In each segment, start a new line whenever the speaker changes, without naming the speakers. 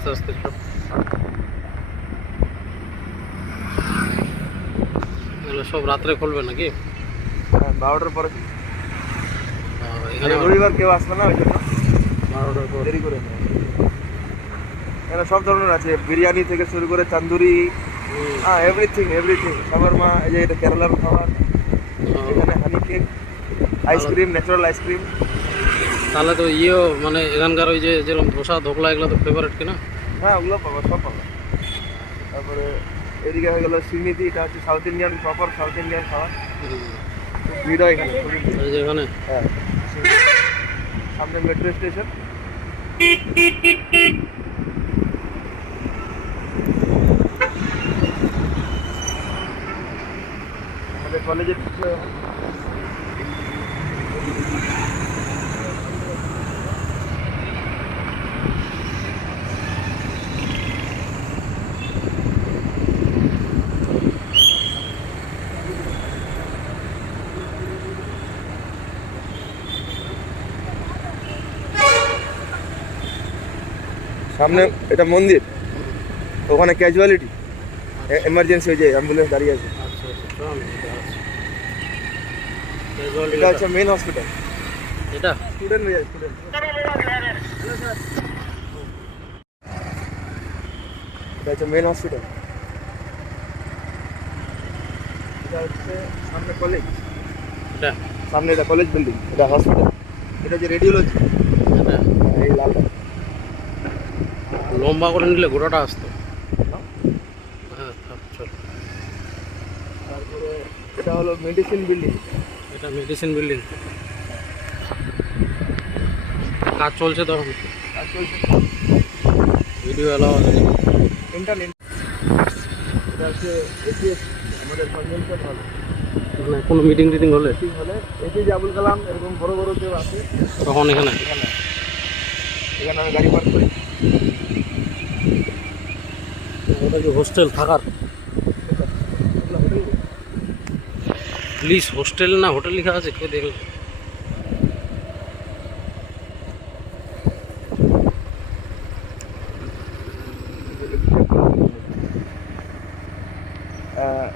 আস্তে আস্তে সব। এগুলো সব রাত্রে খুলবে নাকি?
হ্যাঁ, বারোটার পরে
এখানে
রবিবার কেউ আসবে না ওই জন্য।
বারোটার পর।
দেরি করে। এখানে সব ধরনের আছে বিরিয়ানি থেকে শুরু করে তান্দুরি হ্যাঁ এভরিথিং এভরিথিং শাওয়ারমা এই যে এটা কেরালার খাবার। এখানে honey cake ice cream natural ice cream
তাহলে তো ইয়েও মানে এখানকার ওই যে যেরকম ধোসা ধোকলা এগুলো তো ফেভারিট কিনা?
হ্যাঁ ওগুলো পাবো সব পাবো তারপরে এদিকে হয়ে গেলো শ্রীনিধি এটা হচ্ছে South Indian proper South Indian
হুম,
ভিড় হয় এখানে হ্যাঁ সামনে মেট্রো স্টেশন আমাদের কলেজের সামনে এটা মন্দির। ওখানে ক্যাজুয়ালিটি এমার্জেন্সি হয়ে যায় অ্যাম্বুলেন্স দাঁড়িয়ে আছে।
আচ্ছা আচ্ছা এটা
হচ্ছে মেন হসপিটাল
এটা?
স্টুডেন্ট হয়ে যায় স্টুডেন্ট এটা হচ্ছে মেন হসপিটাল এটা হচ্ছে সামনে কলেজ
এটা?
সামনে এটা কলেজ বিল্ডিং এটা হসপিটাল এটা হচ্ছে রেডিওলজি এই লালটা।
লম্বা করে নিলে গোটাটা আসতো। হ্যাঁ চল।
তারপরে এটা হলো মেডিসিন বিল্ডিং
এটা মেডিসিন বিল্ডিং কাজ চলছে তখন।
আর চলছে।
ভিডিও এলাও আছে।
ইন্টারনেট এটা হচ্ছে আমাদের কনভেনশন হল
মানে কোনো মিটিং টিটিং হলে?
হলে আবুল কালাম এরকম বড় বড় কেউ আছে?
তখন এখানে।
এখানে। গাড়ি পার্ক করি
ওটা কি হোস্টেল থাকার? প্লিজ হোস্টেল না হোটেল লেখা আছে? কেউ দেখলে?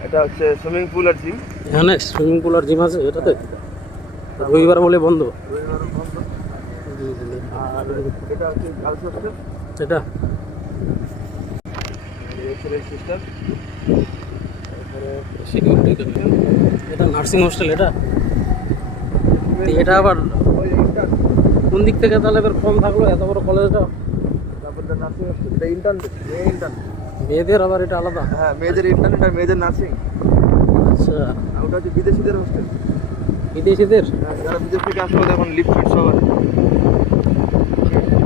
এটা হচ্ছে সুইমিং পুল আর জিম।
এখানে সুইমিং পুল আর জিম আছে এটাতে? রবিবার বলে বন্ধ।
আর এটা হচ্ছে
এটা? এটা নার্সিং হোস্টেল এটা? এটা আবার কোন দিক থেকে তাহলে এবার কম থাকল? এত বড় কলেজটা
তারপরে নার্সিং হোস্টেল এটা ইন্টার্ন মেয়ে ইন্টার্ন
মেয়েদের আবার এটা আলাদা?
হ্যাঁ মেয়েদের ইন্টার্ন এটা মেয়েদের নার্সিং
আচ্ছা।
ওটা হচ্ছে বিদেশিদের হোস্টেল
বিদেশিদের?
যারা বিদেশ থেকে ওদের এখন লিফট ফিট সব আছে।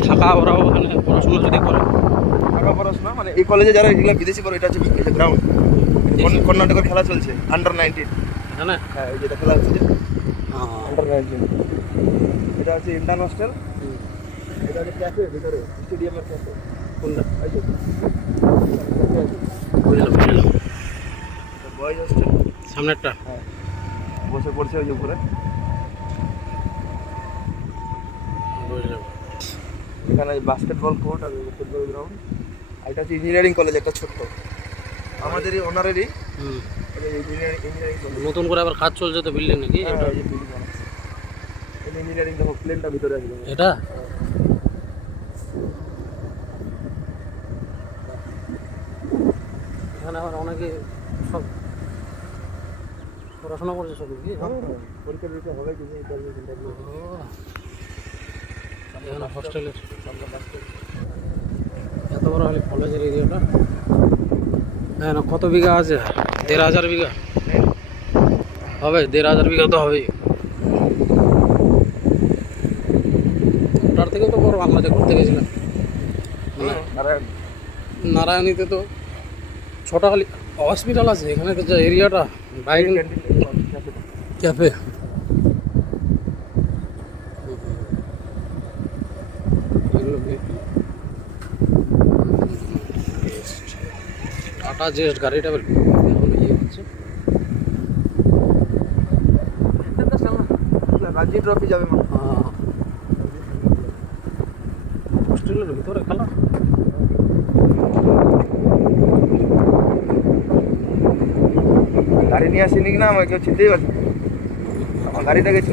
থাকা ওরাও ওখানে পড়াশোনা যদি করে।
পড়াশোনা মানে এই কলেজে যারা এগুলো বিদেশি পড়ে এটা হচ্ছে গ্রাউন্ড কর্ণাটকের খেলা চলছে আন্ডার নাইনটিন হ্যাঁ এই যেটা খেলা হচ্ছে যে
হ্যাঁ।
আন্ডার নাইনটিন এটা হচ্ছে ইন্টার্ন হোস্টেল এটা হচ্ছে ক্যাফে ভিতরে স্টেডিয়ামের ক্যাফে।
কোনটা? বুঝলাম বুঝলাম।
বয়েজ হোস্টেল
সামনেরটা?
হ্যাঁ। বসে পড়ছে ওই উপরে। এখানে বাস্কেটবল কোর্ট আর ফুটবল গ্রাউন্ড আর এটা হচ্ছে ইঞ্জিনিয়ারিং কলেজ একটা ছোট্ট। আমাদেরই ওনারেরই
হুম।
ইঞ্জিনিয়ারিং ইঞ্জিনিয়ারিং কলেজ
নতুন করে আবার কাজ চলছে তো বিল্ডিং নাকি?
হ্যাঁ ইঞ্জিনিয়ারিং দেখো প্লেনটা ভিতরে দেখো।
এটা? এখানে আবার অনেকে সব পড়াশোনা করছে সব কি
হ্যাঁ, হ্যাঁ, পরীক্ষা দিতে হবে কিছু ইন্টারভিউ
এখানে হস্টেলের কলেজের এরিয়াটা হ্যাঁ না কত বিঘা আছে? দেড় হাজার বিঘা? হবে দেড় হাজার বিঘা তো হবেই। ওটার থেকেও তো বড় বাংলাতে ঘুরতে গেছিলাম।
নারায়ণ
নারায়ণীতে তো ছটা খালি হসপিটাল আছে এখানে তো যা এরিয়াটা
ক্যান্টিন
ক্যাফে টাটা জেস্ট গাড়িটা বের
গাড়ি নিয়ে আসিনি কিনা আমাকে চিনতেই পারছি আমার গাড়িটা
গেছি